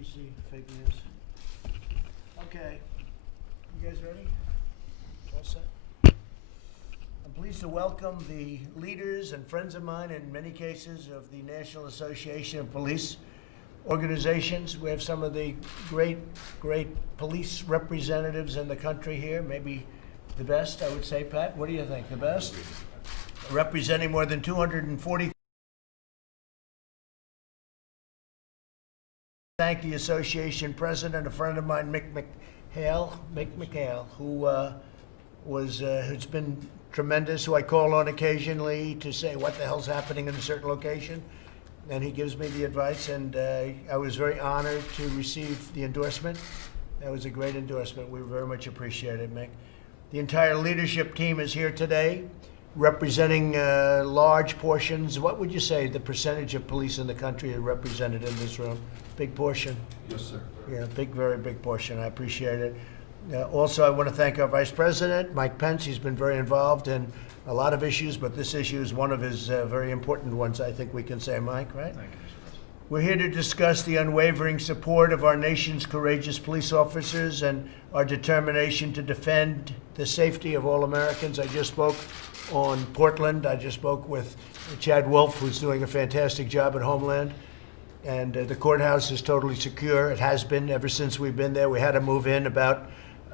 ABC, fake news. Okay, you guys ready? All set? I'm pleased to welcome the leaders and friends of mine, in many cases, of the National Association of Police Organizations. We have some of the great police representatives in the country here, maybe the best, I would say. Pat, what do you think? The best? Representing more than 240. Thank the association president, a friend of mine, Mick McHale, who who's been tremendous, who I call on occasionally to say what the hell's happening in a certain location, and he gives me the advice, and I was very honored to receive the endorsement. That was a great endorsement. We very much appreciate it, Mick. The entire leadership team is here today, representing large portions. What would you say the percentage of police in the country are represented in this room? Big portion. Yes, sir. Yeah, very big portion. I appreciate it. Also, I want to thank our Vice President, Mike Pence. He's been very involved in a lot of issues, but this issue is one of his very important ones, I think we can say, Mike, right? Thank you, Mr. President. We're here to discuss the unwavering support of our nation's courageous police officers and our determination to defend the safety of all Americans. I just spoke on Portland. I just spoke with Chad Wolf, who's doing a fantastic job at Homeland. And the courthouse is totally secure. It has been ever since we've been there. We had to move in about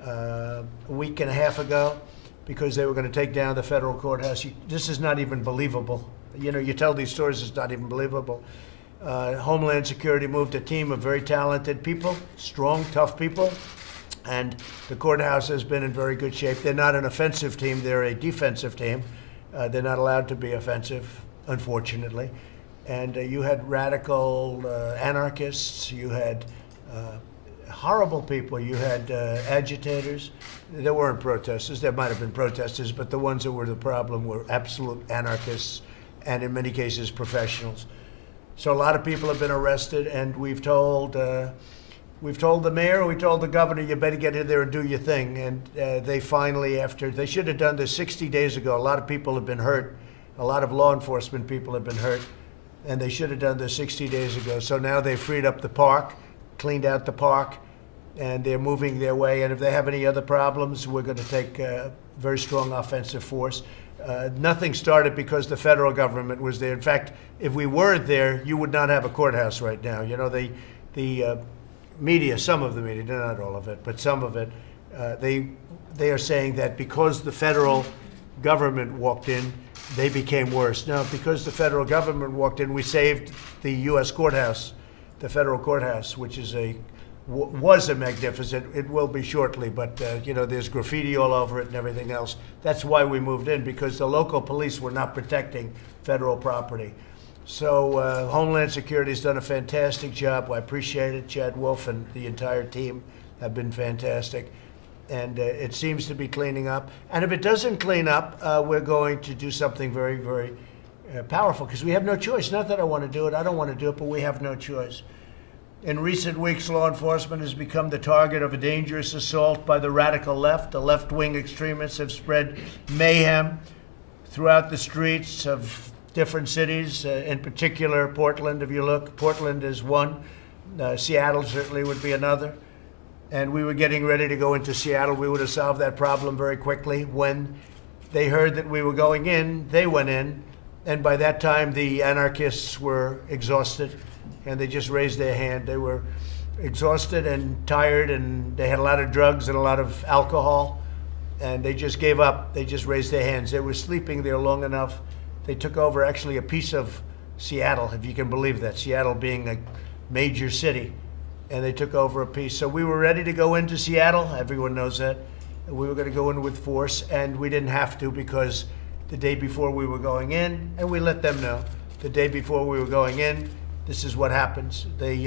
a week and a half ago because they were going to take down the federal courthouse. This is not even believable. You know, you tell these stories, it's not even believable. Homeland Security moved a team of very talented people, strong, tough people, and the courthouse has been in very good shape. They're not an offensive team, they're a defensive team. They're not allowed to be offensive, unfortunately. And you had radical anarchists, you had horrible people, you had agitators. There weren't protesters, there might have been protesters, but the ones that were the problem were absolute anarchists and in many cases professionals. So a lot of people have been arrested, and we've told the mayor, we told the governor, you better get in there and do your thing. And they finally, they should have done this 60 days ago. A lot of people have been hurt. A lot of law enforcement people have been hurt. And they should have done this 60 days ago. So now they've freed up the park, cleaned out the park, and they're moving their way. And if they have any other problems, we're going to take a very strong offensive force. Nothing started because the federal government was there. In fact, if we weren't there, you would not have a courthouse right now. You know, the media, some of the media, not all of it, but some of it, they are saying that because the federal government walked in, they became worse. Now, because the federal government walked in, we saved the U.S. courthouse, the federal courthouse, which is was a magnificent. It will be shortly, but you know, there's graffiti all over it and everything else. That's why we moved in, because the local police were not protecting federal property. So Homeland Security has done a fantastic job. I appreciate it. Chad Wolf and the entire team have been fantastic. And it seems to be cleaning up. And if it doesn't clean up, we're going to do something very powerful, because we have no choice. Not that I want to do it. I don't want to do it, but we have no choice. In recent weeks, law enforcement has become the target of a dangerous assault by the radical left. The left-wing extremists have spread mayhem throughout the streets of different cities, in particular Portland. If you look, Portland is one. Seattle certainly would be another. And we were getting ready to go into Seattle. We would have solved that problem very quickly. When they heard that we were going in, they went in. And by that time, the anarchists were exhausted, and they just raised their hand. They were exhausted and tired, and they had a lot of drugs and a lot of alcohol, and they just gave up. They just raised their hands. They were sleeping there long enough. They took over actually a piece of Seattle, if you can believe that, Seattle being a major city. And they took over a piece. So we were ready to go into Seattle. Everyone knows that. We were going to go in with force, and we didn't have to, because the day before we were going in, and we let them know, the day before we were going in, this is what happens. They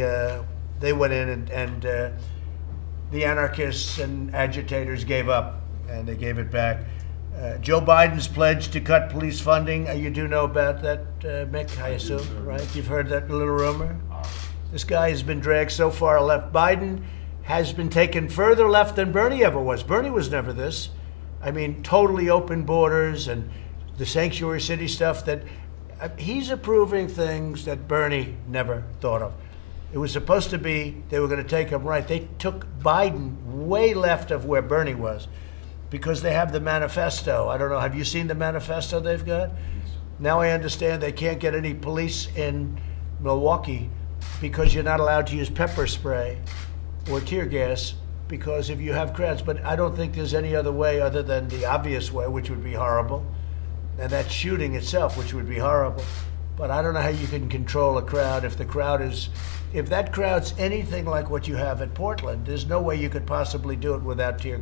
went in, and the anarchists and agitators gave up, and they gave it back. Joe Biden's pledge to cut police funding. You do know about that, Mick, I assume, right? You've heard that little rumor? This guy has been dragged so far left. Biden has been taken further left than Bernie ever was. Bernie was never this. I mean, totally open borders and the sanctuary city stuff that he's approving things that Bernie never thought of. It was supposed to be they were going to take him right. They took Biden way left of where Bernie was because they have the manifesto. I don't know. Have you seen the manifesto they've got? Now I understand they can't get any police in Milwaukee because you're not allowed to use pepper spray or tear gas because if you have crowds. But I don't think there's any other way other than the obvious way, which would be horrible, and that's shooting itself, which would be horrible. But I don't know how you can control a crowd if that crowd's anything like what you have at Portland. There's no way you could possibly do it without tear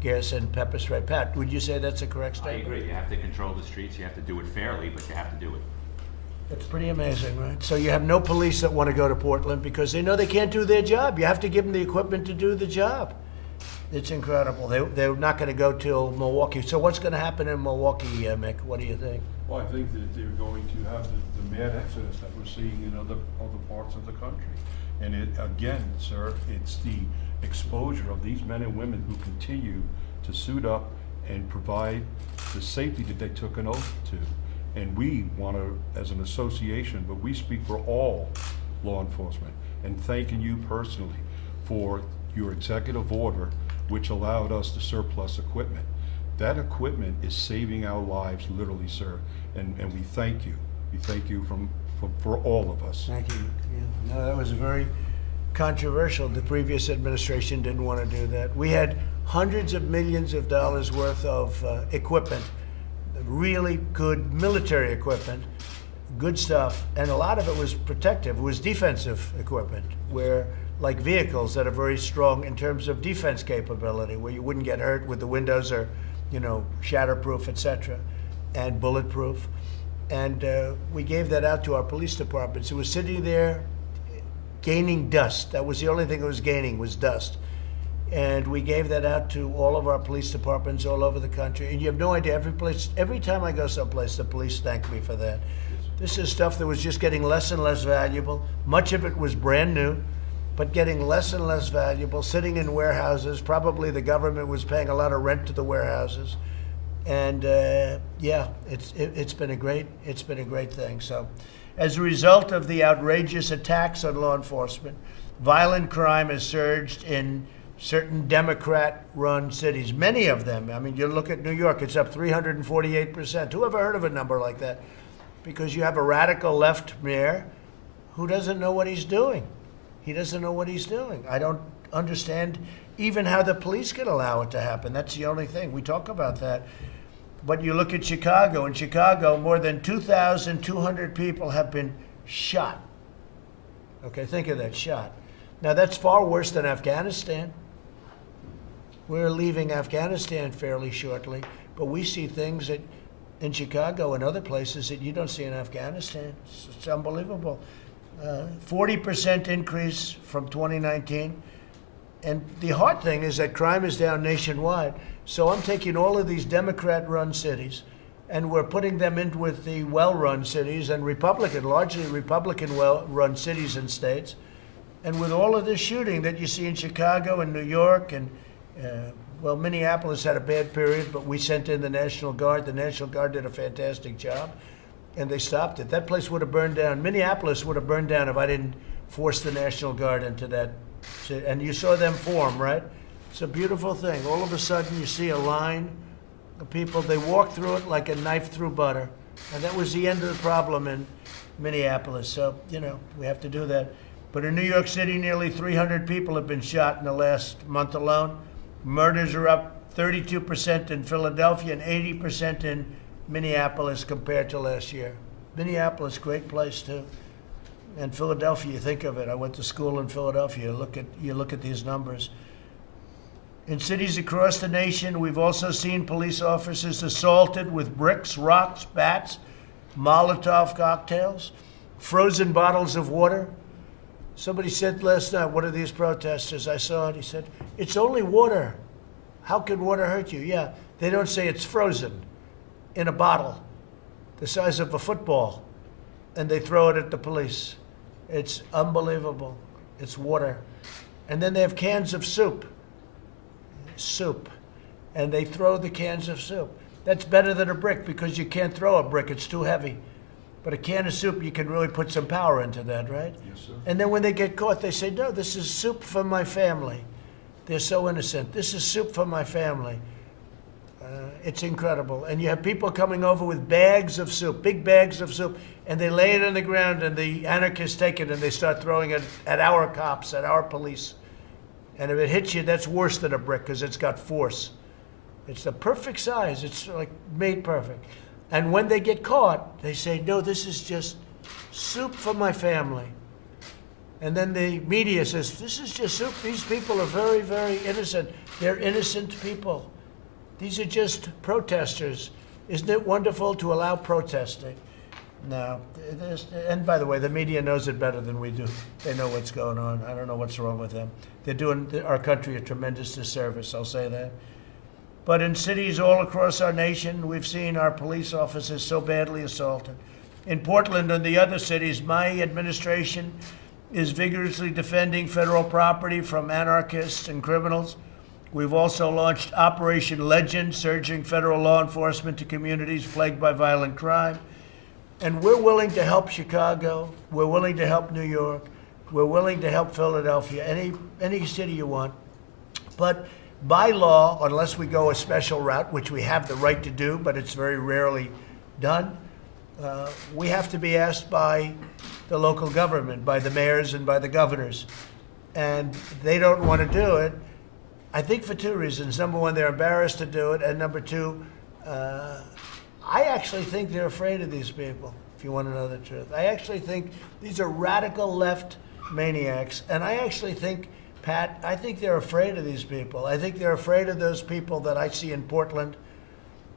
gas and pepper spray. Pat, would you say that's a correct statement? I agree. You have to control the streets. You have to do it fairly, but you have to do it. It's pretty amazing, right? So you have no police that want to go to Portland because they know they can't do their job. You have to give them the equipment to do the job. It's incredible. They're not going to go till Milwaukee. So what's going to happen in Milwaukee, Mick? What do you think? Well, I think that they're going to have the mad exodus that we're seeing in other parts of the country. And it, again, sir, it's the exposure of these men and women who continue to suit up and provide the safety that they took an oath to. And we want to, as an association, but we speak for all law enforcement, and thanking you personally for your executive order, which allowed us to surplus equipment. That equipment is saving our lives, literally, sir, and we thank you. We thank you for all of us. Thank you. Yeah. No, that was very controversial. The previous administration didn't want to do that. We had hundreds of millions of dollars worth of equipment, really good military equipment, good stuff, and a lot of it was protective. It was defensive equipment, where like vehicles that are very strong in terms of defense capability, where you wouldn't get hurt with the windows are, shatterproof, etc., and bulletproof. And we gave that out to our police departments. It was sitting there gaining dust. That was the only thing it was gaining, was dust. And we gave that out to all of our police departments all over the country. And you have no idea, every time I go someplace, the police thank me for that. This is stuff that was just getting less and less valuable. Much of it was brand new, but getting less and less valuable, sitting in warehouses. Probably the government was paying a lot of rent to the warehouses. And it's been a great thing. So as a result of the outrageous attacks on law enforcement, violent crime has surged in certain Democrat-run cities, many of them. I mean, you look at New York, it's up 348%. Who ever heard of a number like that? Because you have a radical left mayor who doesn't know what he's doing. He doesn't know what he's doing. I don't understand even how the police can allow it to happen. That's the only thing. We talk about that. But you look at Chicago. In Chicago, more than 2,200 people have been shot. Okay, think of that, shot. Now, that's far worse than Afghanistan. We're leaving Afghanistan fairly shortly, but we see things in Chicago and other places that you don't see in Afghanistan. It's unbelievable. 40% increase from 2019. And the hard thing is that crime is down nationwide. So I'm taking all of these Democrat-run cities, and we're putting them in with the well-run cities and largely Republican well-run cities and states. And with all of this shooting that you see in Chicago and New York, and Minneapolis had a bad period, but we sent in the National Guard. The National Guard did a fantastic job, and they stopped it. That place would have burned down. Minneapolis would have burned down if I didn't force the National Guard into that. And you saw them form, right? It's a beautiful thing. All of a sudden, you see a line of people. They walk through it like a knife through butter. And that was the end of the problem in Minneapolis. So, we have to do that. But in New York City, nearly 300 people have been shot in the last month alone. Murders are up 32% in Philadelphia and 80% in Minneapolis compared to last year. Minneapolis, great place too. And Philadelphia, you think of it. I went to school in Philadelphia. You look at these numbers. In cities across the nation, we've also seen police officers assaulted with bricks, rocks, bats, Molotov cocktails, frozen bottles of water. Somebody said last night, one of these protesters, I saw it, he said, "It's only water. How can water hurt you?" Yeah, they don't say it's frozen in a bottle the size of a football, and they throw it at the police. It's unbelievable. It's water. And then they have cans of soup, and they throw the cans of soup. That's better than a brick because you can't throw a brick. It's too heavy. But a can of soup, you can really put some power into that, right? Yes, sir. And then when they get caught, they say, no, this is soup for my family. They're so innocent. This is soup for my family. It's incredible. And you have people coming over with bags of soup, big bags of soup, and they lay it on the ground, and the anarchists take it and they start throwing it at our cops, at our police. And if it hits you, that's worse than a brick because it's got force. It's the perfect size. It's like made perfect. And when they get caught, they say, no, this is just soup for my family. And then the media says, this is just soup. These people are very, very innocent. They're innocent people. These are just protesters. Isn't it wonderful to allow protesting? No. And by the way, the media knows it better than we do. They know what's going on. I don't know what's wrong with them. They're doing our country a tremendous disservice, I'll say that. But in cities all across our nation, we've seen our police officers so badly assaulted. In Portland and the other cities, my administration is vigorously defending federal property from anarchists and criminals. We've also launched Operation Legend, surging federal law enforcement to communities plagued by violent crime. And we're willing to help Chicago. We're willing to help New York. We're willing to help Philadelphia, any city you want. But by law, unless we go a special route, which we have the right to do, but it's very rarely done, we have to be asked by the local government, by the mayors and by the governors. And they don't want to do it, I think for two reasons. Number one, they're embarrassed to do it. And number two, I actually think they're afraid of these people, if you want to know the truth. I actually think these are radical left maniacs. And I actually think, Pat, I think they're afraid of these people. I think they're afraid of those people that I see in Portland,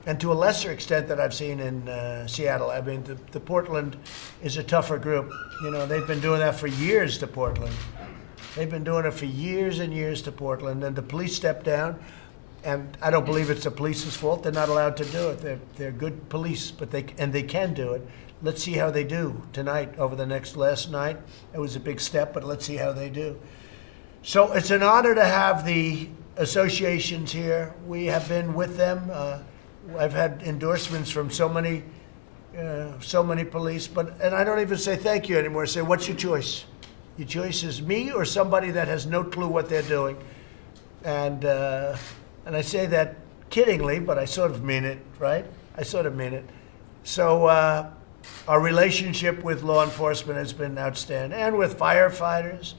and to a lesser extent that I've seen in Seattle. I mean, the Portland is a tougher group. You know, they've been doing that for years to Portland. They've been doing it for years and years to Portland, and the police stepped down, and I don't believe it's the police's fault. They're not allowed to do it. They're good police, but they can do it. Let's see how they do tonight over the last night. It was a big step, but let's see how they do. So it's an honor to have the associations here. We have been with them. I've had endorsements from so many police, and I don't even say thank you anymore. I say, what's your choice? Your choice is me or somebody that has no clue what they're doing. And I say that kiddingly, but I sort of mean it, right? I sort of mean it. So our relationship with law enforcement has been outstanding, and with firefighters.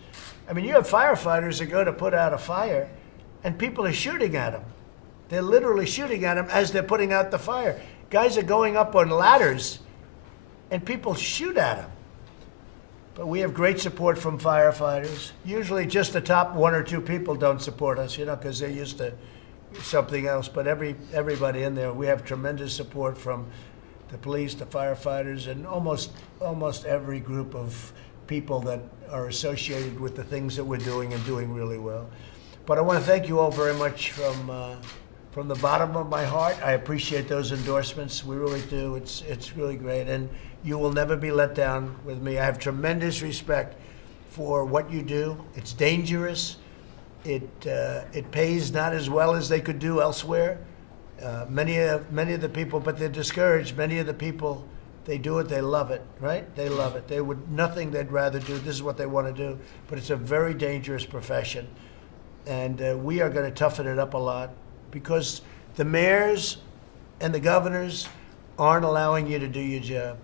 I mean, you have firefighters that go to put out a fire, and people are shooting at them. They're literally shooting at them as they're putting out the fire. Guys are going up on ladders, and people shoot at them. But we have great support from firefighters. Usually just the top one or two people don't support us, you know, because they're used to something else. But everybody in there, we have tremendous support from the police, the firefighters, and almost every group of people that are associated with the things that we're doing and doing really well. But I want to thank you all very much from the bottom of my heart. I appreciate those endorsements. We really do. It's really great. And you will never be let down with me. I have tremendous respect for what you do. It's dangerous. It pays not as well as they could do elsewhere. Many of the people, but they're discouraged. Many of the people, they do it, they love it, right? They love it. They would, nothing they'd rather do. This is what they want to do. But it's a very dangerous profession. And we are going to toughen it up a lot because the mayors and the governors aren't allowing you to do your job.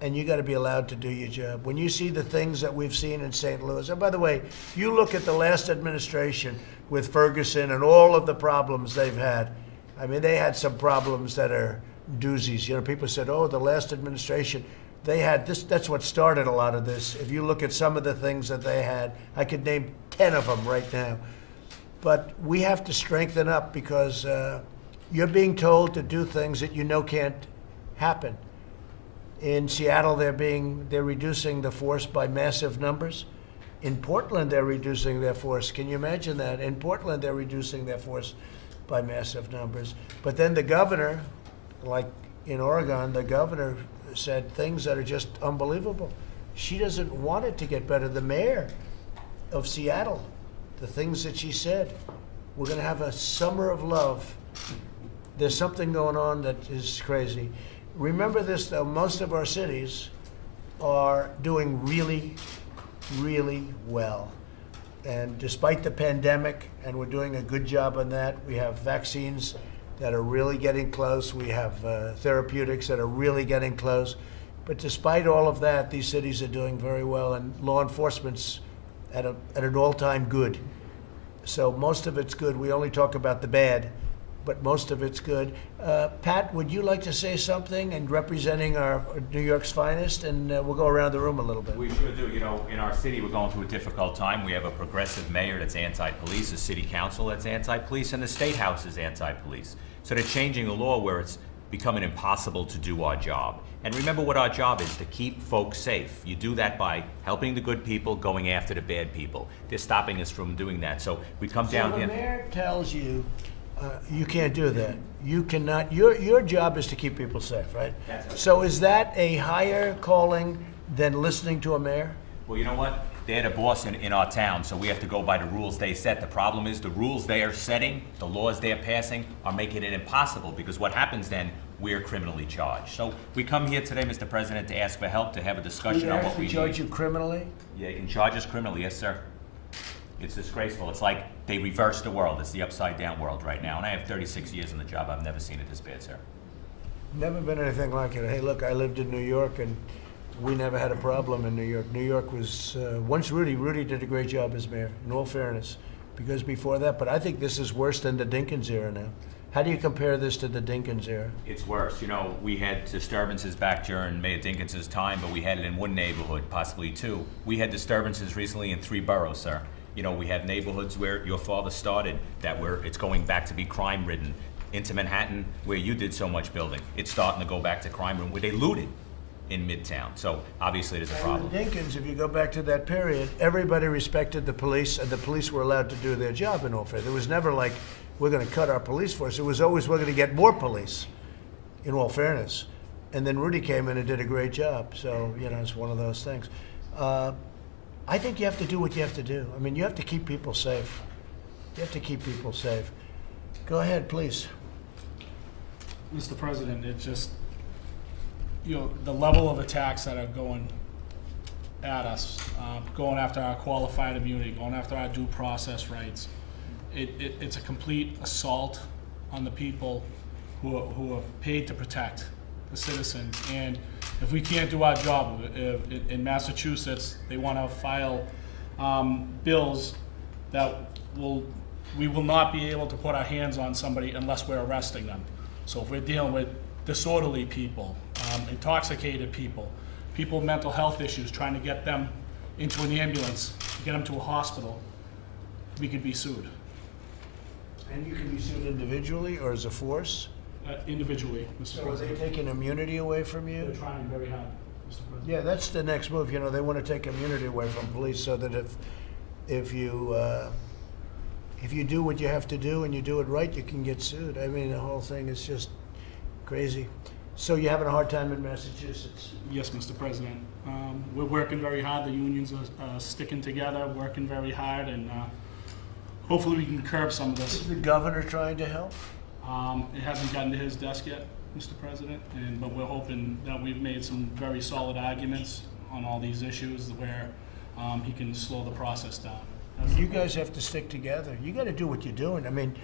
And you got to be allowed to do your job. When you see the things that we've seen in St. Louis, and by the way, you look at the last administration with Ferguson and all of the problems they've had. I mean, they had some problems that are doozies. You know, people said, oh, the last administration, they had this. That's what started a lot of this. If you look at some of the things that they had, I could name 10 of them right now. But we have to strengthen up because you're being told to do things that you know can't happen. In Seattle, they're reducing the force by massive numbers. In Portland, they're reducing their force. Can you imagine that? In Portland, they're reducing their force by massive numbers. But then the governor, like in Oregon, the governor said things that are just unbelievable. She doesn't want it to get better. The mayor of Seattle, the things that she said, we're going to have a summer of love. There's something going on that is crazy. Remember this, though, most of our cities are doing really, really well. And despite the pandemic, and we're doing a good job on that, we have vaccines that are really getting close. We have therapeutics that are really getting close. But despite all of that, these cities are doing very well, and law enforcement's at an all-time good. So most of it's good. We only talk about the bad, but most of it's good. Pat, would you like to say something and representing our New York's finest? And we'll go around the room a little bit. We sure do. You know, in our city, we're going through a difficult time. We have a progressive mayor that's anti-police, a city council that's anti-police, and the state house is anti-police. So they're changing the law where it's becoming impossible to do our job. And remember what our job is, to keep folks safe. You do that by helping the good people, going after the bad people. They're stopping us from doing that. So we come down So here. the mayor tells you, you can't do that. You cannot, your job is to keep people safe, right? That's right. So is that a higher calling than listening to a mayor? Well, you know what? They're the boss in our town, so we have to go by the rules they set. The problem is the rules they are setting, the laws they're passing, are making it impossible, because what happens then, we're criminally charged. So we come here today, Mr. President, to ask for help, to have a discussion on what we They actually charge need. you criminally? Yeah, they can charge us criminally, yes, sir. It's disgraceful. It's like they reversed the world. It's the upside down world right now. And I have 36 years on the job. I've never seen it this bad, sir. Never been anything like it. Hey, look, I lived in New York, and we never had a problem in New York. New York was, once Rudy did a great job as mayor, in all fairness, because before that, but I think this is worse than the Dinkins era now. How do you compare this to the Dinkins era? It's worse. You know, we had disturbances back during Mayor Dinkins' time, but we had it in one neighborhood, possibly two. We had disturbances recently in 3 boroughs, sir. You know, we have neighborhoods where your father started that where it's going back to be crime-ridden. Into Manhattan, where you did so much building, it's starting to go back to crime-ridden, where they looted in Midtown. So obviously there's a problem. With Dinkins, if you go back to that period, everybody respected the police, and the police were allowed to do their job in all fairness. There was never like, we're gonna cut our police force. It was always, we're gonna get more police, in all fairness. And then Rudy came in and did a great job, so, you know, it's one of those things. I think you have to do what you have to do. I mean, you have to keep people safe. You have to keep people safe. Go ahead, please. Mr. President, it just, you know, the level of attacks that are going at us, going after our qualified immunity, going after our due process rights, it's a complete assault on the people who are paid to protect the citizens. And if we can't do our job, in Massachusetts, they want to file bills that we will not be able to put our hands on somebody unless we're arresting them. So if we're dealing with disorderly people, intoxicated people, people with mental health issues, trying to get them into an ambulance, get them to a hospital, we could be sued And you can be sued individually or as a force? individually, Mr. So are they President. taking immunity away from you? They're trying very hard, Mr. President. Yeah, that's the next move. You know, they want to take immunity away from police so that if you do what you have to do and you do it right, you can get sued. I mean, the whole thing is just crazy. So you're having a hard time in Massachusetts? Yes, Mr. President. We're working very hard. The unions are sticking together, working very hard, and hopefully we can curb some of this. Is the governor trying to help? It hasn't gotten to his desk yet, Mr. President, but we're hoping that we've made some very solid arguments on all these issues where he can slow the process down. You guys have to stick together. You got to do what you're doing. I mean,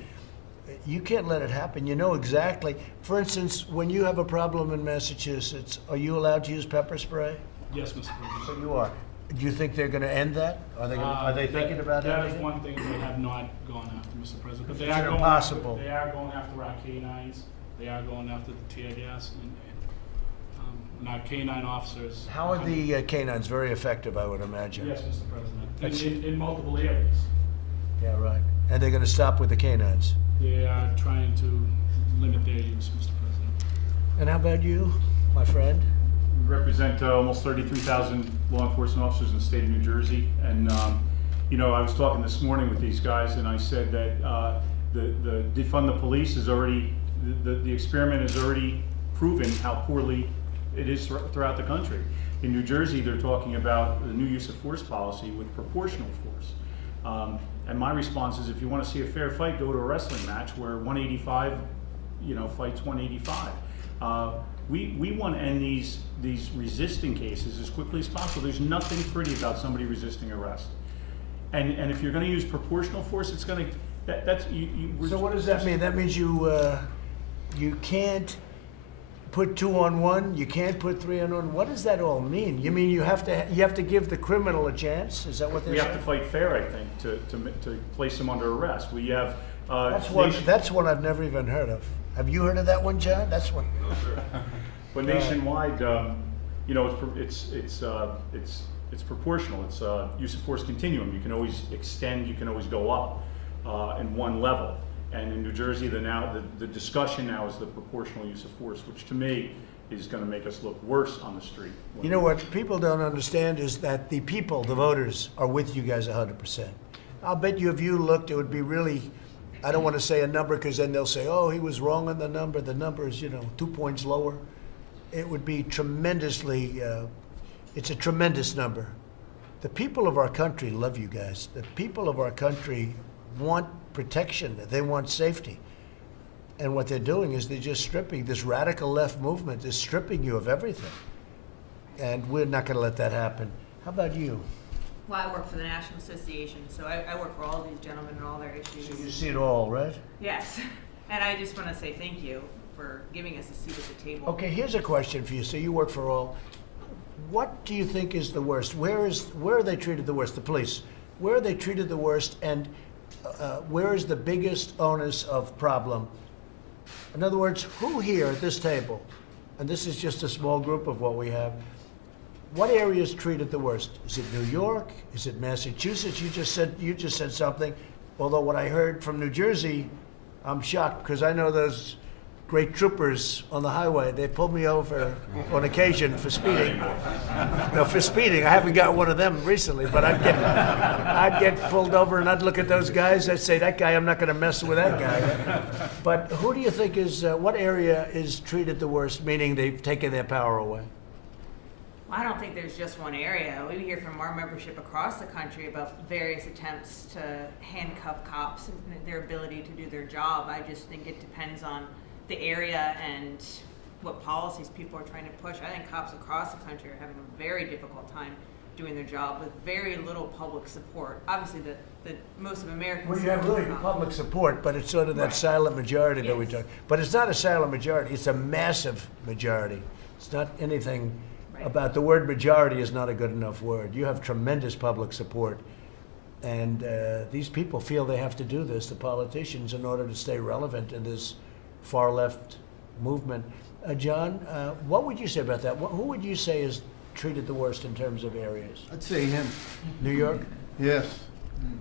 you can't let it happen. You know exactly. For instance, when you have a problem in Massachusetts, are you allowed to use pepper spray? Yes, Mr. President. So you are. Do you think they're going to end that? Are they thinking about That ending is it? one thing they have not gone after, Mr. President. But they It's are going impossible. after, they are going after our canines. They are going after the tear gas and our canine officers. How are the canines? Very effective, I would imagine. Yes, Mr. That's- President. In multiple areas. Yeah, right. And they're going to stop with the canines. They are trying to limit their use, Mr. President. And how about you, my friend? We represent almost 33,000 law enforcement officers in the state of New Jersey. And, you know, I was talking this morning with these guys and I said that the defund the police is already, the experiment has already proven how poorly it is throughout the country. In New Jersey, they're talking about the new use of force policy with proportional force. And my response is, if you want to see a fair fight, go to a wrestling match where 185, you know, fights 185. We want to end these resisting cases as quickly as possible. There's nothing pretty about somebody resisting arrest. And if you're going to use proportional force, it's going to, that's, So what does that mean? That means you can't put 2 on 1, you can't put 3 on 1. What does that all mean? You mean you have to give the criminal a chance? Is that what they're We saying? have to fight fair, I think, to place them under arrest. We have, That's one I've never even heard of. Have you heard of that one, John? That's one. but nationwide, you know, it's proportional. It's use of force continuum. You can always extend, you can always go up in one level. And in New Jersey, the discussion now is the proportional use of force, which to me is going to make us look worse on the street. You know what people don't understand is that the people, the voters, are with you guys 100%. I'll bet you if you looked, it would be really, I don't want to say a number because then they'll say, oh, he was wrong on the number. The number is, 2 points lower. It would be tremendously, it's a tremendous number. The people of our country love you guys. The people of our country want protection. They want safety. And what they're doing is they're just stripping, this radical left movement is stripping you of everything. And we're not going to let that happen. How about you? Well, I work for the National Association, so I work for all these gentlemen and all their issues. So you see it all, right? Yes, and I just want to say thank you for giving us a seat at the table. Okay, here's a question for you. So you work for all. What do you think is the worst? Where are they treated the worst? The police. Where are they treated the worst? And where is the biggest onus of problem? In other words, who here at this table, and this is just a small group of what we have, what area is treated the worst? Is it New York? Is it Massachusetts? You just said something. Although what I heard from New Jersey, I'm shocked because I know those great troopers on the highway. They pulled me over on occasion for speeding. No, for speeding. I haven't got one of them recently, but I'd get pulled over and I'd look at those guys. I'd say, that guy, I'm not going to mess with that guy. But who do you think is, what area is treated the worst, meaning they've taken their power away? Well, I don't think there's just one area. We hear from our membership across the country about various attempts to handcuff cops and their ability to do their job. I just think it depends on the area and what policies people are trying to push. I think cops across the country are having a very difficult time doing their job with very little public support. Obviously, the most of Americans. Well, you have really public support, but it's sort of that Right. silent majority that we Yes. talk. But it's not a silent majority; it's a massive majority. It's not anything Right. about the word majority is not a good enough word. You have tremendous public support, and these people feel they have to do this, the politicians, in order to stay relevant in this far left movement. John, what would you say about that? Who would you say is treated the worst in terms of areas? I'd say him, New York? yes.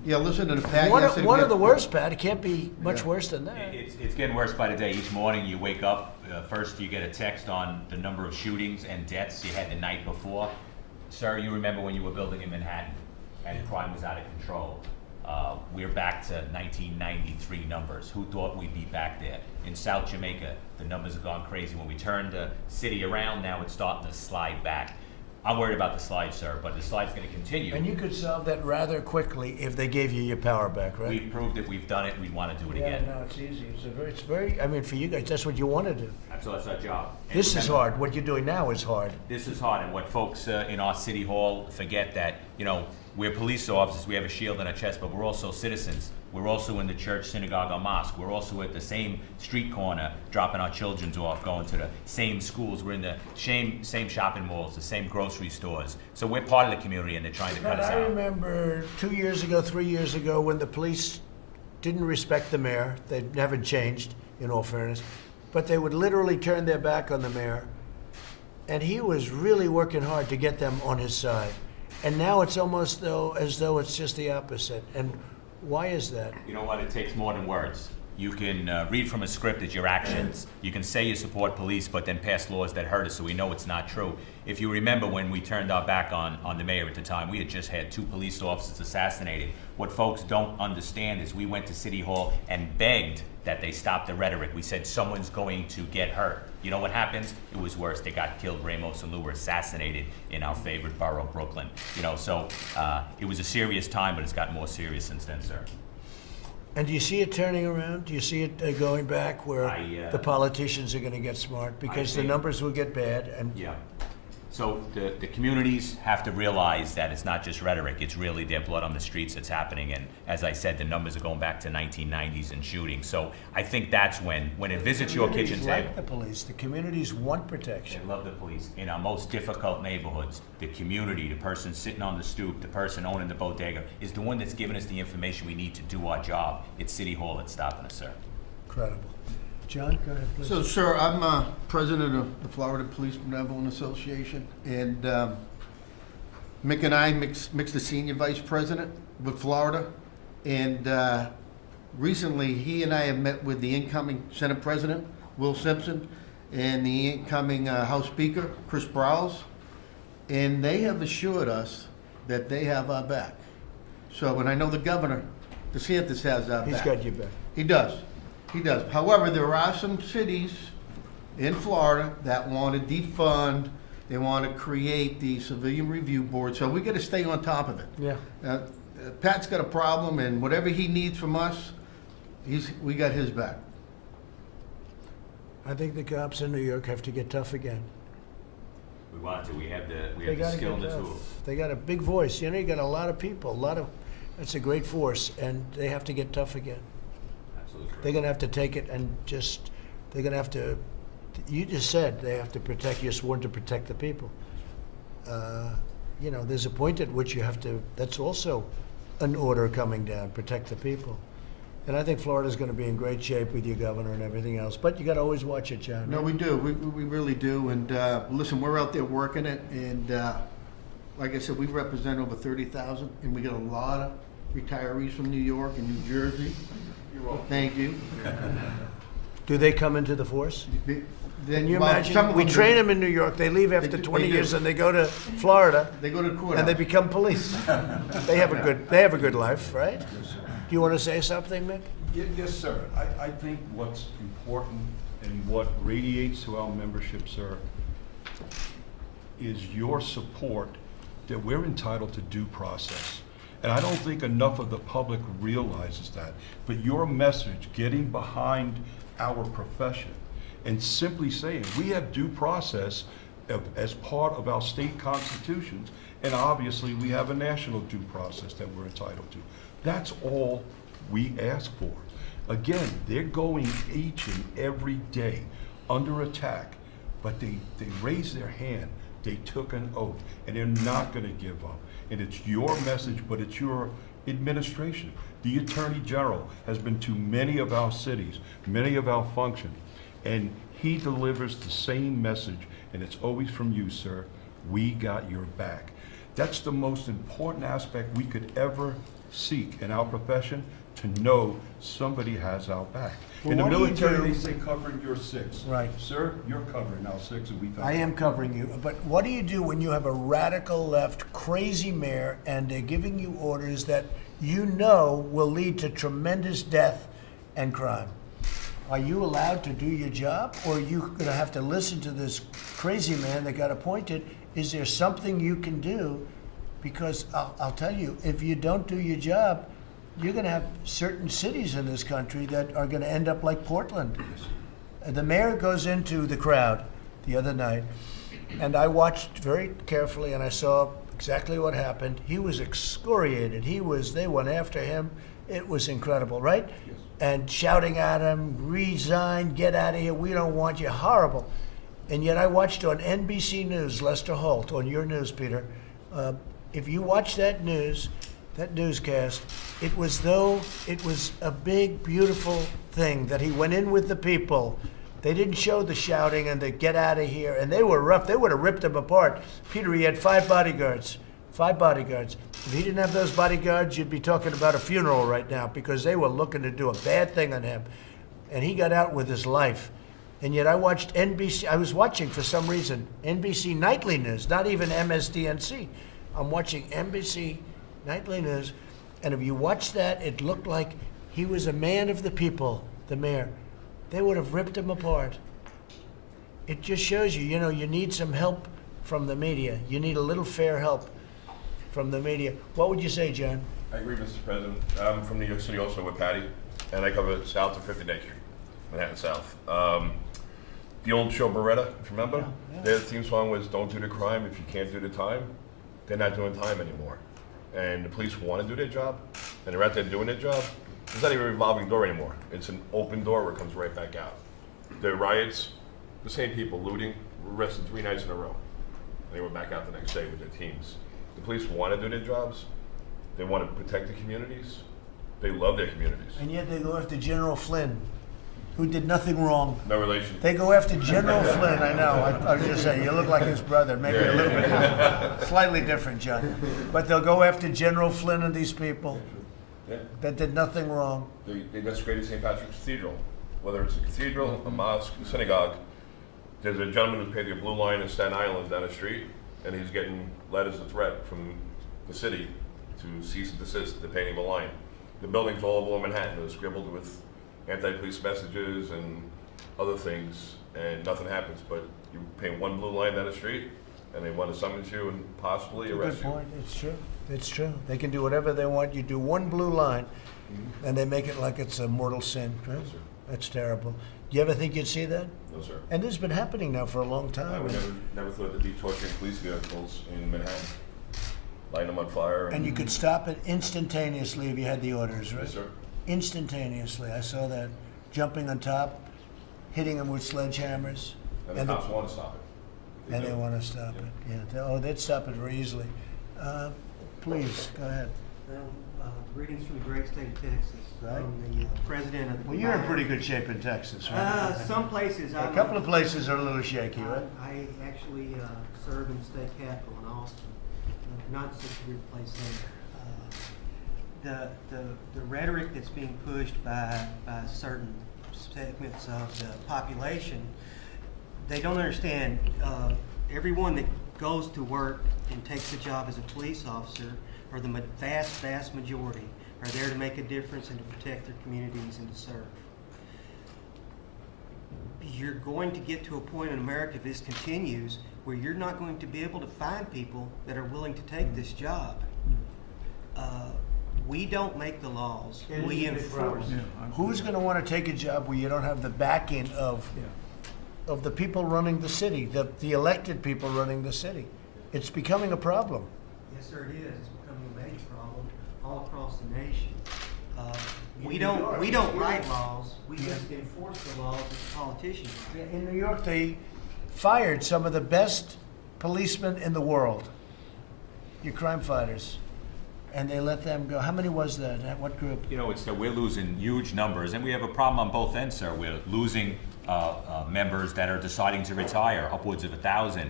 Yeah, listen to the Pat One yesterday. of the worst, Pat. It can't be much Yeah. worse than that. It's getting worse by the day. Each morning you wake up, first you get a text on the number of shootings and deaths you had the night before. Sir, you remember when you were building in Manhattan and crime was out of control. We're back to 1993 numbers. Who thought we'd be back there? In South Jamaica, the numbers have gone crazy. When we turned the city around, now it's starting to slide back. I'm worried about the slide, sir, but the slide's gonna continue. And you could solve that rather quickly if they gave you your power back, right? We've proved it, we've done it, we wanna do it again. Yeah, no, it's easy. It's very, I mean, for you guys, that's what you want to do. That's our job. And This is remember, hard. What you're doing now is hard. This is hard, and what folks in our city hall forget that, we're police officers, we have a shield on our chest, but we're also citizens. We're also in the church, synagogue, or mosque. We're also at the same street corner, dropping our children off, going to the same schools. We're in the same shopping malls, the same grocery stores. So we're part of the community, and they're trying to cut But us I out. remember 2 years ago, 3 years ago, when the police didn't respect the mayor. They haven't changed, in all fairness. But they would literally turn their back on the mayor. And he was really working hard to get them on his side. And now it's almost as though it's just the opposite. And why is that? You know what? It takes more than words. You can read from a script as your actions. You can say you support police, but then pass laws that hurt us, so we know it's not true. If you remember when we turned our back on the mayor at the time, we had just had 2 police officers assassinated. What folks don't understand is we went to City Hall and begged that they stop the rhetoric. We said someone's going to get hurt. You know what happens? It was worse. They got killed. Ramos and Lou were assassinated in our favorite borough, Brooklyn. So it was a serious time, but it's gotten more serious since then, sir. And do you see it turning around? Do you see it going back where I, the politicians are gonna get smart? Because the think- numbers will get bad and Yeah. So the communities have to realize that it's not just rhetoric, it's really their blood on the streets that's happening. And as I said, the numbers are going back to 1990s and shooting. So I think that's when it visits your kitchen communities table. like the police. The communities want protection. They love the police. In our most difficult neighborhoods, the community, the person sitting on the stoop, the person owning the bodega, is the one that's giving us the information we need to do our job. It's City Hall that's stopping us, sir. Incredible. John, go ahead, please. So, sir, I'm president of the Florida Police Benevolent Association, and Mick and I, Mick's the senior vice president with Florida, and recently, he and I have met with the incoming Senate President, Will Simpson, and the incoming House Speaker, Chris Browse, and they have assured us that they have our back. So, and I know the governor, DeSantis, has our back. He's got your back. He does. He does. However, there are some cities in Florida that want to defund, they want to create the civilian review board, so we got to stay on top of it. Yeah. Pat's got a problem, and whatever he needs from us, we got his back. I think the cops in New York have to get tough again. We want to, we have They the gotta skill and get the tough. tools. They got a big voice. You know, you got a lot of people, that's a great force, and they have to get tough again. Absolutely correct. They're gonna have to take it and they're gonna have to, you just said, they have to protect, you're sworn to protect the people. You know, there's a point at which you have to, that's also an order coming down, protect the people. And I think Florida's gonna be in great shape with your governor and everything else, but you gotta always watch it, John. No, we do. We really do. And listen, we're out there working it, and like I said, we represent over 30,000, and we got a lot of retirees from New York and New Jersey. Thank you. Do they come into the force? Then Can you well, some imagine? of We them train do. them in New York, they leave after They 20 do. years and they go to Florida They go to the courthouse. and they become police. They have a good life, right? Do you want to say something, Mick? Yes, sir. I think what's important and what radiates to our membership, sir, is your support that we're entitled to due process. And I don't think enough of the public realizes that. But your message, getting behind our profession and simply saying, we have due process as part of our state constitutions, and obviously we have a national due process that we're entitled to. That's all we ask for. Again, they're going each and every day under attack, but they raised their hand, they took an oath, and they're not gonna give up. And it's your message, but it's your administration. The Attorney General has been to many of our cities, many of our functions, and he delivers the same message, and it's always from you, sir. We got your back. That's the most important aspect we could ever seek in our profession, to know somebody has our back. Well, In the what do you military, do- they say covering your six. Right. Sir, you're covering our six, and we thank I you. am covering you, but what do you do when you have a radical left, crazy mayor, and they're giving you orders that you know will lead to tremendous death and crime? Are you allowed to do your job, or are you gonna have to listen to this crazy man that got appointed? Is there something you can do? Because I'll tell you, if you don't do your job, you're gonna have certain cities in this country that are gonna end up like Portland. The mayor goes into the crowd the other night, and I watched very carefully, and I saw exactly what happened. He was excoriated. They went after him. It was incredible, right? Yes. And shouting at him, resign, get out of here, we don't want you, horrible. And yet I watched on NBC News, Lester Holt, on your news, Peter. If you watch that newscast, it was though it was a big, beautiful thing that he went in with the people. They didn't show the shouting and the get out of here, and they were rough. They would have ripped him apart. Peter, he had 5 bodyguards. 5 bodyguards. If he didn't have those bodyguards, you'd be talking about a funeral right now, because they were looking to do a bad thing on him. And he got out with his life. And yet I watched NBC, I was watching for some reason, NBC Nightly News, not even MSDNC. I'm watching NBC Nightly News, and if you watch that, it looked like he was a man of the people, the mayor. They would have ripped him apart. It just shows you, you need some help from the media. You need a little fair help from the media. What would you say, John? I agree, Mr. President. I'm from New York City also with Patty, and I cover south of 59th Street, Manhattan South. The old show Beretta, if you remember? Their theme song was "Don't do the crime if you can't do the time." They're not doing time anymore. And the police want to do their job, and they're out there doing their job. It's not even a revolving door anymore. It's an open door where it comes right back out. The riots, the same people looting, were arrested 3 nights in a row. They were back out the next day with their teams. The police want to do their jobs. They want to protect the communities. They love their communities. And yet they go after General Flynn, who did nothing wrong. No relation. They go after General Flynn, I know, I was just saying, you look like his brother, maybe a little bit, slightly different, John. But they'll go after General Flynn and these people Yeah. that did nothing wrong. They desecrated St. Patrick's Cathedral. Whether it's a cathedral, a mosque, a synagogue, there's a gentleman who's paid the Blue Line in Staten Island down the street, and he's getting letters of threat from the city to cease and desist the painting of a line. The buildings all over Manhattan are scribbled with anti-police messages and other things, and nothing happens. But you paint one blue line down the street, and they want to summons you and possibly arrest Good you. point, it's true, it's true. They can do whatever they want. You do one blue line, and they make it like it's a mortal sin, right? Yes, sir. That's terrible. Do you ever think you'd see that? No, sir. And this has been happening now for a long I time. would never thought to be torturing police vehicles in Manhattan, lighting them on fire. And you could stop it instantaneously if you had the orders, right? Yes, sir. Instantaneously. I saw that. Jumping on top, hitting them with sledgehammers. And the And the- cops want to stop it. And they do. want to stop it, yeah. Oh, they'd stop it very easily. Please, go ahead. Well, greetings from the great state of Texas, Right. from the president of the. Well, you're in pretty good shape in Texas, right? Some places. A couple of places are a little shaky, right? I actually serve in the state capitol in Austin, not such a weird place there. The rhetoric that's being pushed by certain segments of the population, they don't understand. Everyone that goes to work and takes a job as a police officer, or the vast majority, are there to make a difference and to protect their communities and to serve. You're going to get to a point in America, if this continues, where you're not going to be able to find people that are willing to take this job. We don't make the laws, we enforce. Who's going to want to take a job where you don't have the backing of the people running the city, the elected people running the city? It's becoming a problem. Yes, sir, it is. It's becoming a major problem all across the nation. We In don't, New York, we don't yeah. write laws, we just enforce the laws that the politicians write. In New York, they fired some of the best policemen in the world, your crime fighters, and they let them go. How many was that? What group? You know, it's that we're losing huge numbers, and we have a problem on both ends, sir. We're losing members that are deciding to retire, upwards of 1,000.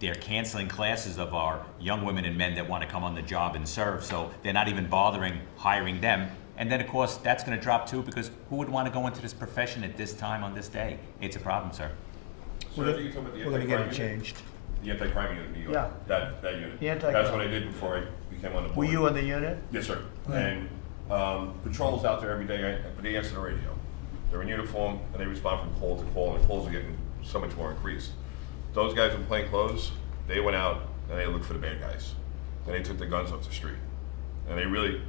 They're canceling classes of our young women and men that want to come on the job and serve, so they're not even bothering hiring them. And then, of course, that's going to drop too, because who would want to go into this profession at this time on this day? It's a problem, sir. So I think you're talking about the We're going to get it anti-crime unit? changed. The anti-crime unit in New York. Yeah. That unit. The anti-crime. That's what I did before I became on the board. Were you on the unit? Yes, sir. Right. And patrols out there every day, but they answer the radio. They're in uniform and they respond from call to call, and the calls are getting so much more increased. Those guys in plain clothes, they went out and they looked for the bad guys. And they took the guns off the street. And they really,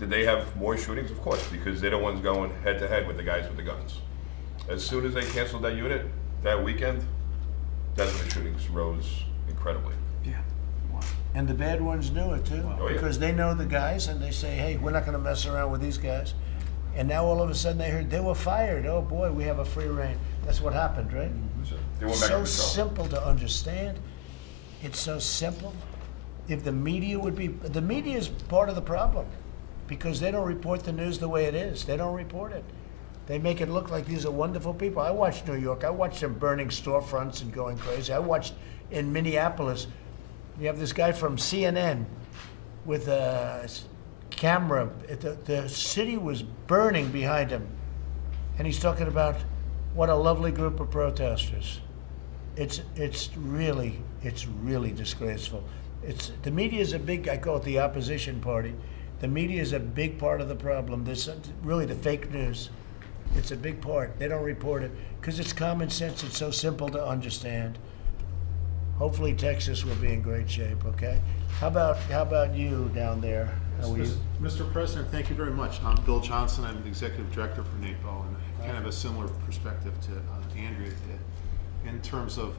did they have more shootings? Of course, because they're the ones going head to head with the guys with the guns. As soon as they canceled that unit, that weekend, that's when the shootings rose incredibly. And the bad ones knew it too, Oh, yeah. because they know the guys and they say, hey, we're not going to mess around with these guys. And now all of a sudden they heard they were fired. Oh boy, we have a free reign. That's what happened, right? So they went back to So patrol. simple to understand. It's so simple. If the media the media is part of the problem, because they don't report the news the way it is. They don't report it. They make it look like these are wonderful people. I watched New York. I watched them burning storefronts and going crazy. I watched in Minneapolis. You have this guy from CNN with a camera. The city was burning behind him. And he's talking about what a lovely group of protesters. It's really disgraceful. The media is a big, I call it the opposition party. The media is a big part of the problem. There's really the fake news. It's a big part. They don't report it because it's common sense. It's so simple to understand. Hopefully Texas will be in great shape, okay? How about you down there? How are you? Mr. President, thank you very much. I'm Bill Johnson. I'm the Executive Director for NAPO, and I kind of have a similar perspective to Andrea did in terms of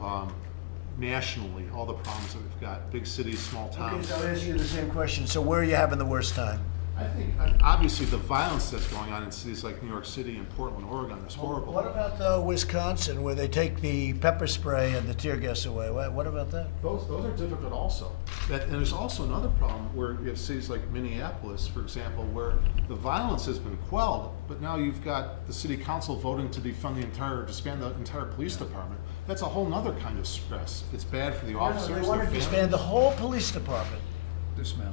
nationally, all the problems that we've got, big cities, small Okay, towns. so I'll ask you the same question. So where are you having the worst time? I think, obviously, the violence that's going on in cities like New York City and Portland, Oregon is horrible. What about Wisconsin, where they take the pepper spray and the tear gas away? What about that? Those are difficult also. And there's also another problem where you have cities like Minneapolis, for example, where the violence has been quelled, but now you've got the city council voting to disband the entire police department. That's a whole nother kind of stress. It's bad for the officers, They their want to families. disband the whole police department.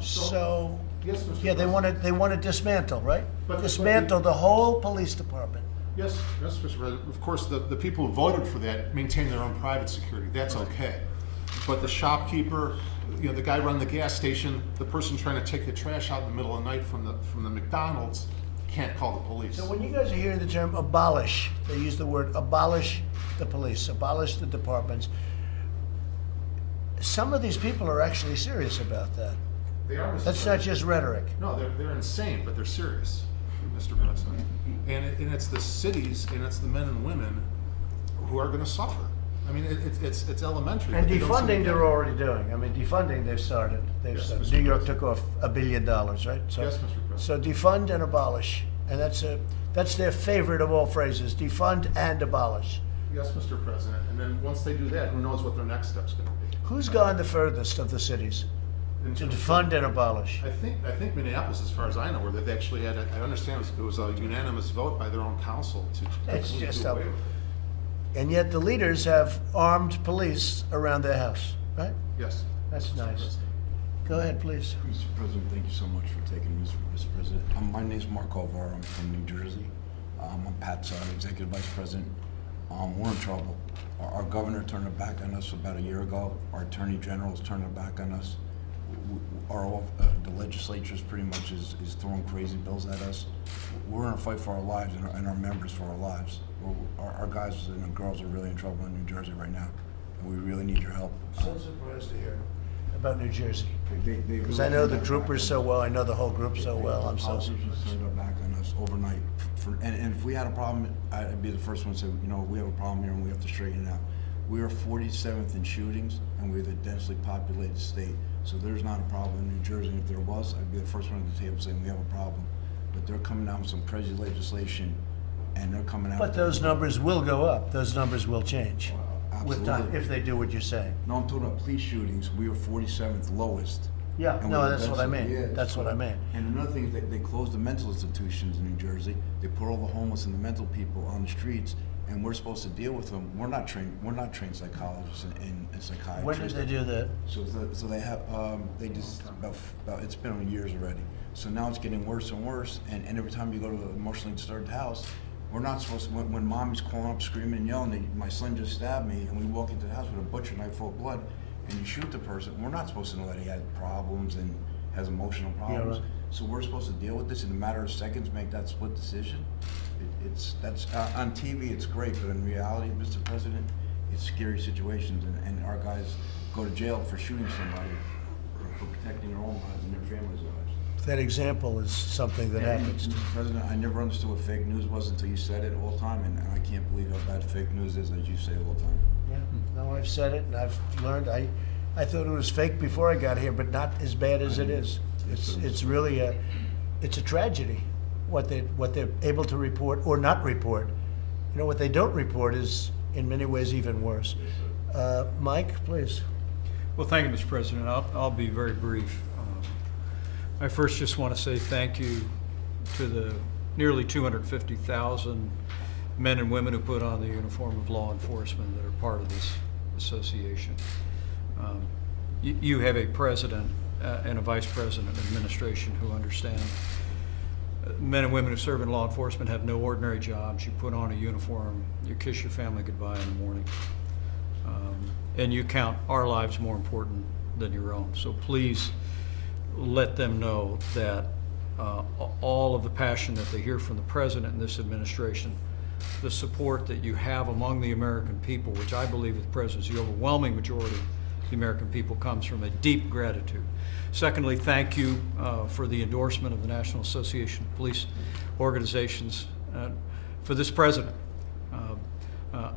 So, Yes, Mr. yeah, they President. want to dismantle, right? But- Dismantle the whole police department. Yes, Mr. President. Of course, the people who voted for that maintain their own private security. That's okay. But the shopkeeper, the guy running the gas station, the person trying to take the trash out in the middle of the night from the McDonald's can't call the police. So when you guys are hearing the term abolish, they use the word abolish the police, abolish the departments. Some of these people are actually serious about that. They are, Mr. That's not President. just rhetoric. No, they're insane, but they're serious, Mr. President. And it's the cities and it's the men and women who are going to suffer. I mean, it's elementary. And but they don't seem to defunding, get they're it. already doing. I mean, defunding, they've started. Yes, New Mr. York took off $1 billion, right? So, Yes, Mr. President. So defund and abolish, and that's their favorite of all phrases: defund and abolish. Yes, Mr. President. And then once they do that, who knows what their next step's going to be? Who's gone the furthest of the cities In to terms of- defund and abolish? I think Minneapolis, as far as I know, where they actually had, I understand it was a unanimous vote by their own council to It's completely just do a- away with it. And yet the leaders have armed police around their house, right? Yes. That's Mr. nice. President. Go ahead, please. Mr. President, thank you so much for taking this, Mr. President. My name is Mark Alvaro. I'm from New Jersey. I'm Pat's Executive Vice President. We're in trouble. Our governor turned her back on us about a year ago. Our Attorney General's turned her back on us. The legislature's pretty much is throwing crazy bills at us. We're in a fight for our lives and our members for our lives. Our guys and girls are really in trouble in New Jersey right now, and we really need your help. So surprised to hear about New Jersey. They Because really I know the turned their back troopers on so us. well, I know the whole group so well, I'm so Politicians surprised. turned their back on us overnight. And if we had a problem, I'd be the first one to say, we have a problem here and we have to straighten it out. We are 47th in shootings, and we're the densely populated state. So there's not a problem in New Jersey. And if there was, I'd be the first one at the table saying we have a problem. But they're coming out with some crazy legislation, and they're coming out. But those numbers will go up, those numbers will change with time, Absolutely. if they do what you're saying. No, I'm talking about police shootings. We are 47th lowest. Yeah, And no, we're that's what I densely- mean, yeah, that's what I mean. And another thing is they closed the mental institutions in New Jersey. They put all the homeless and the mental people on the streets, and we're supposed to deal with them. We're not trained psychologists and psychiatrists. When did they do that? So they have, they just, it's been years already. So now it's getting worse and worse, and every time you go to an emotionally disturbed house, we're not supposed to, when mommy's calling up screaming and yelling, my son just stabbed me, and we walk into the house with a butcher knife full of blood, and you shoot the person, we're not supposed to know that he had problems and has emotional problems. right. So we're supposed to deal with this in a matter of seconds, make that split decision. That's on TV it's great, but in reality, Mr. President, it's scary situations, and our guys go to jail for shooting somebody, or for protecting their own lives and their families' lives. That example is something that And, happens. Mr. President, I never understood what fake news was until you said it all the time, and I can't believe how bad fake news is, as you say all the time. Yeah, no, I've said it, and I've learned, I thought it was fake before I got here, but not as bad as it is. It's really it's a tragedy, what they're able to report or not report. What they don't report is, in many ways, even worse. Mike, please. Well, thank you, Mr. President. I'll be very brief. I first just want to say thank you to the nearly 250,000 men and women who put on the uniform of law enforcement that are part of this association. You have a president and a vice president administration who understand. Men and women who serve in law enforcement have no ordinary jobs. You put on a uniform, you kiss your family goodbye in the morning. And you count our lives more important than your own. So please let them know that all of the passion that they hear from the president and this administration, the support that you have among the American people, which I believe with the president, the overwhelming majority of the American people comes from a deep gratitude. Secondly, thank you for the endorsement of the National Association of Police Organizations for this president.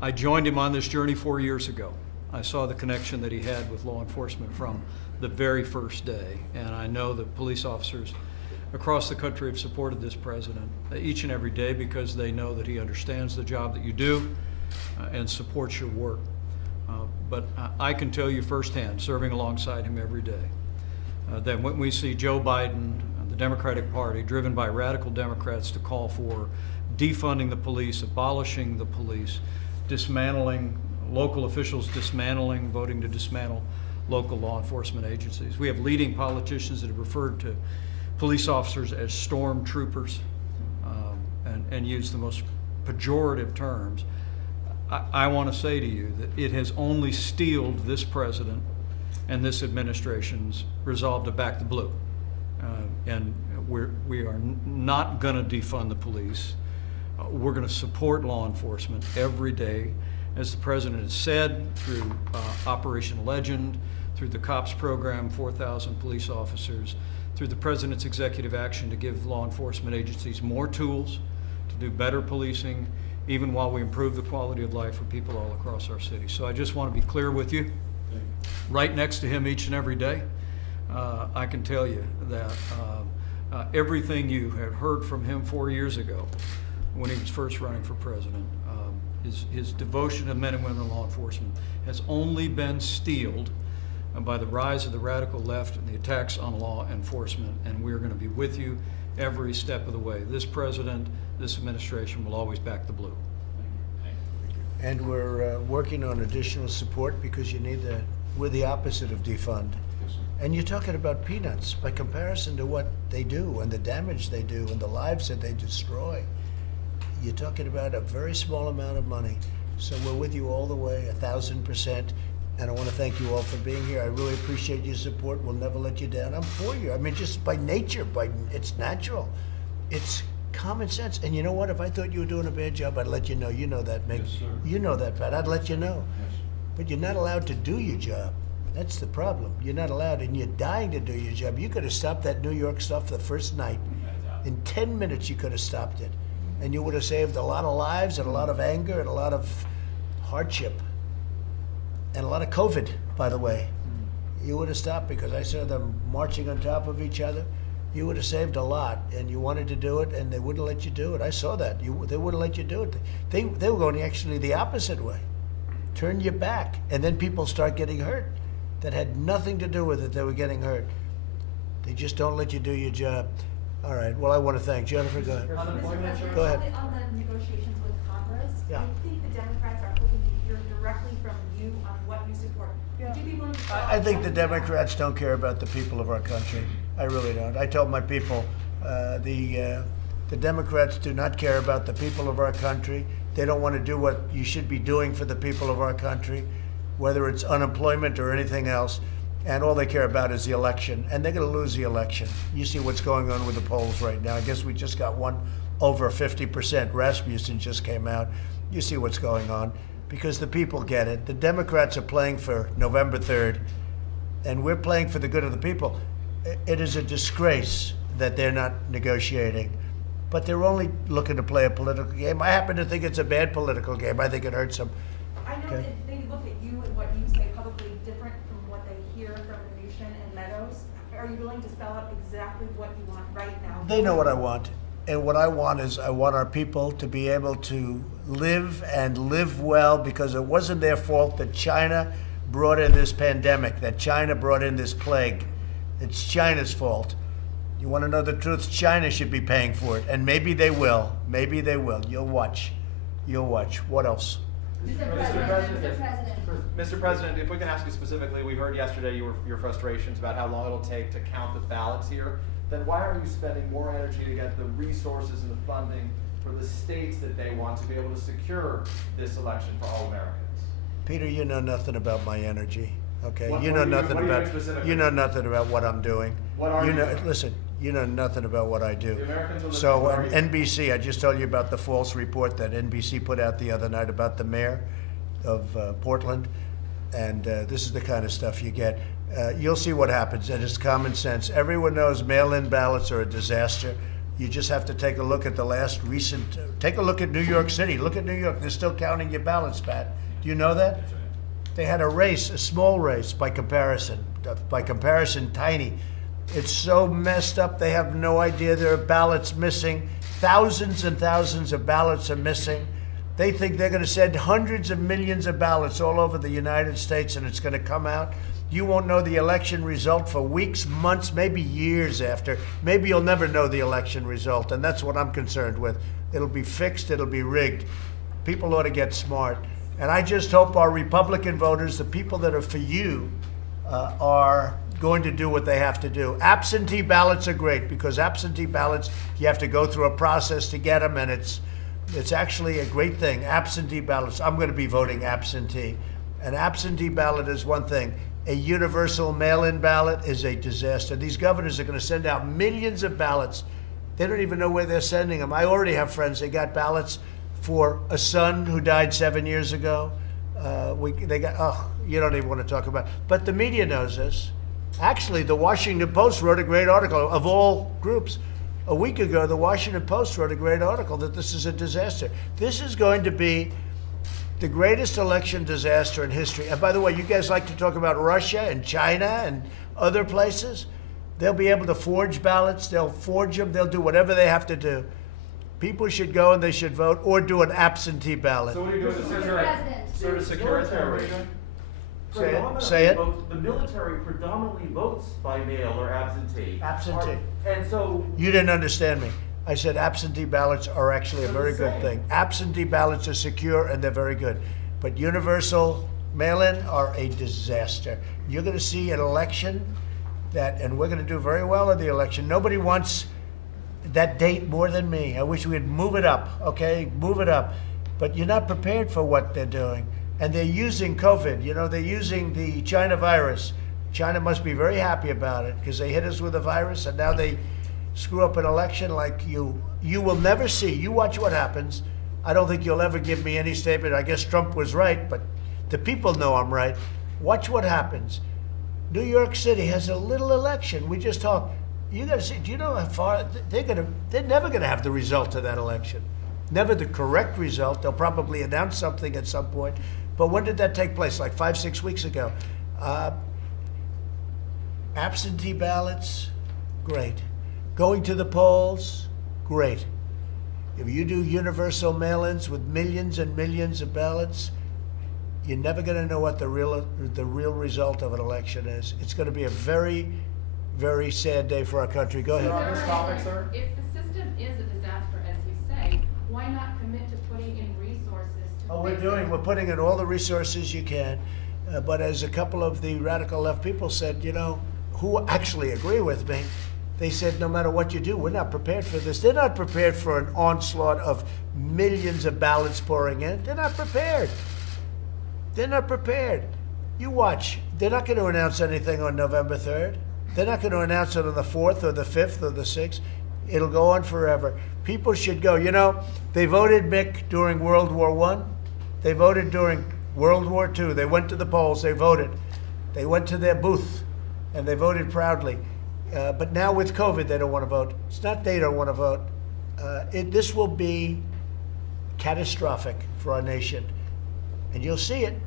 I joined him on this journey 4 years ago. I saw the connection that he had with law enforcement from the very first day, and I know that police officers across the country have supported this president each and every day because they know that he understands the job that you do and supports your work. But I can tell you firsthand, serving alongside him every day, that when we see Joe Biden, the Democratic Party, driven by radical Democrats to call for defunding the police, abolishing the police, dismantling local officials, voting to dismantle local law enforcement agencies. We have leading politicians that have referred to police officers as stormtroopers and used the most pejorative terms. I want to say to you that it has only steeled this president and this administration's resolve to back the blue. And we are not going to defund the police. We're going to support law enforcement every day, as the president has said, through Operation Legend, through the COPS program, 4,000 police officers, through the president's executive action to give law enforcement agencies more tools to do better policing, even while we improve the quality of life for people all across our city. So I just want to be clear with you. Right next to him each and every day, I can tell you that everything you had heard from him 4 years ago when he was first running for president, his devotion to men and women in law enforcement has only been steeled by the rise of the radical left and the attacks on law enforcement, and we're going to be with you every step of the way. This president, this administration will always back the blue. And we're working on additional support because we're the opposite of defund. And you're talking about peanuts by comparison to what they do and the damage they do and the lives that they destroy. You're talking about a very small amount of money. So we're with you all the way, 1,000%. And I want to thank you all for being here. I really appreciate your support. We'll never let you down. I'm for you. I mean, just by nature, it's natural. It's common sense. And you know what? If I thought you were doing a bad job, I'd let you know. You know that, Mick. Yes, sir. You know that, Pat. I'd let you know. Yes. But you're not allowed to do your job. That's the problem. You're not allowed, and you're dying to do your job. You could have stopped that New York stuff the first night. In 10 minutes, you could have stopped it. And you would have saved a lot of lives and a lot of anger and a lot of hardship. And a lot of COVID, by the way. You would have stopped because I saw them marching on top of each other. You would have saved a lot, and you wanted to do it, and they wouldn't let you do it. I saw that. They wouldn't let you do it. They were going actually the opposite way. Turn your back, and then people start getting hurt. That had nothing to do with it. They were getting hurt. They just don't let you do your job. All right. Well, I want to thank Jennifer. Go ahead. Go ahead. On the negotiations with Congress, Yeah. I think the Democrats are hoping to hear directly from you on what you support. Would you be willing to I think the Democrats don't care about the people of our country. I really don't. I told my people, the Democrats do not care about the people of our country. They don't want to do what you should be doing for the people of our country, whether it's unemployment or anything else. And all they care about is the election. And they're going to lose the election. You see what's going on with the polls right now. I guess we just got one over 50%. Rasmussen just came out. You see what's going on. Because the people get it. The Democrats are playing for November 3rd, and we're playing for the good of the people. It is a disgrace that they're not negotiating. But they're only looking to play a political game. I happen to think it's a bad political game. I think it hurts them. I know Okay. that they look at you and what you say publicly different from what they hear from Venusian and Meadows. Are you willing to spell out exactly what you want right now? They know what I want. And what I want is I want our people to be able to live and live well, because it wasn't their fault that China brought in this pandemic, that China brought in this plague. It's China's fault. You want to know the truth? China should be paying for it. And maybe they will. Maybe they will. You'll watch. You'll watch. What else? Mr. President, if we can ask you specifically, we heard yesterday your frustrations about how long it'll take to count the ballots here. Then why are you spending more energy to get the resources and the funding for the states that they want to be able to secure this election for all Americans? Peter, you know nothing about my energy. Okay, What you know are you- nothing what are you about doing specifically? you know nothing about what I'm doing. What are you you know? doing? Listen, you know nothing about what I do. The Americans will So listen. What are you doing? NBC, I just told you about the false report that NBC put out the other night about the mayor of Portland, and this is the kind of stuff you get. You'll see what happens, and it's common sense. Everyone knows mail-in ballots are a disaster. You just have to take a look at the last recent, take a look at New York City. Look at New York, they're still counting your ballots, Pat. Do you know that? They had a race, a small race by comparison tiny. It's so messed up, they have no idea there are ballots missing. Thousands and thousands of ballots are missing. They think they're gonna send hundreds of millions of ballots all over the United States and it's gonna come out. You won't know the election result for weeks, months, maybe years after. Maybe you'll never know the election result, and that's what I'm concerned with. It'll be fixed, it'll be rigged. People ought to get smart. And I just hope our Republican voters, the people that are for you, are going to do what they have to do. Absentee ballots are great, because absentee ballots, you have to go through a process to get them, and it's actually a great thing. Absentee ballots, I'm going to be voting absentee. An absentee ballot is one thing. A universal mail-in ballot is a disaster. These governors are going to send out millions of ballots. They don't even know where they're sending them. I already have friends, they got ballots for a son who died 7 years ago. You don't even want to talk about it. But the media knows this. Actually, the Washington Post wrote a great article, of all groups. A week ago, the Washington Post wrote a great article that this is a disaster. This is going to be the greatest election disaster in history. And by the way, you guys like to talk about Russia and China and other places? They'll be able to forge ballots. They'll forge them. They'll do whatever they have to do. People should go and they should vote, or do an absentee ballot. So what are you doing to secure it there, Richard? Say it. The military predominantly votes by mail or absentee. Absentee. And so. You didn't understand me. I said absentee ballots are actually a very good thing. Absentee ballots are secure and they're very good. But universal mail-in are a disaster. You're going to see an election and we're going to do very well in the election. Nobody wants that date more than me. I wish we'd move it up, okay? Move it up. But you're not prepared for what they're doing. And they're using COVID. You know, they're using the China virus. China must be very happy about it because they hit us with a virus and now they screw up an election like you will never see. You watch what happens. I don't think you'll ever give me any statement. I guess Trump was right, but the people know I'm right. Watch what happens. New York City has a little election. We just talked. You got to see. Do you know how far they're never going to have the result of that election? Never the correct result. They'll probably announce something at some point. But when did that take place? Like 5-6 weeks ago. Absentee ballots, great. Going to the polls, great. If you do universal mail-ins with millions and millions of ballots, you're never going to know what the real result of an election is. It's going to be a very, very sad day for our country. Go ahead. On this topic, sir? If the system is a disaster, as you say, why not commit to putting in resources to fix it? We're putting in all the resources you can. But as a couple of the radical left people said, you know, who actually agree with me, they said, no matter what you do, we're not prepared for this. They're not prepared for an onslaught of millions of ballots pouring in. They're not prepared. They're not prepared. You watch. They're not going to announce anything on November 3rd. They're not going to announce it on the 4th or the 5th or the 6th. It'll go on forever. People should go. You know, they voted Mick during World War I. They voted during World War II. They went to the polls. They voted. They went to their booth, and they voted proudly. But now with COVID, they don't want to vote. It's not they don't want to vote. This will be catastrophic for our nation. And you'll see it.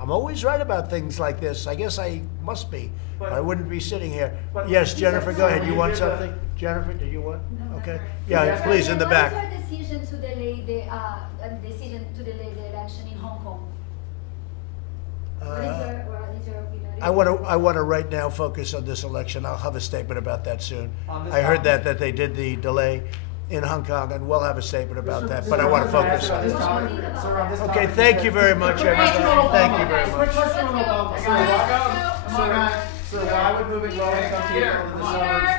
I'm always right about things like this. I guess I must be. But I wouldn't be sitting here. Yes, Jennifer, go ahead. You want something? Jennifer, do you want? Okay. Yeah, please, in the back. What is your decision to delay the election in Hong Kong? What is your opinion? I want to right now focus on this election. I'll have a statement about that soon. I heard that they did the delay in Hong Kong, and we'll have a statement about that. But I want to focus on this. Okay, thank you very much, everybody. Thank you very much. So why would moving low income people into the suburbs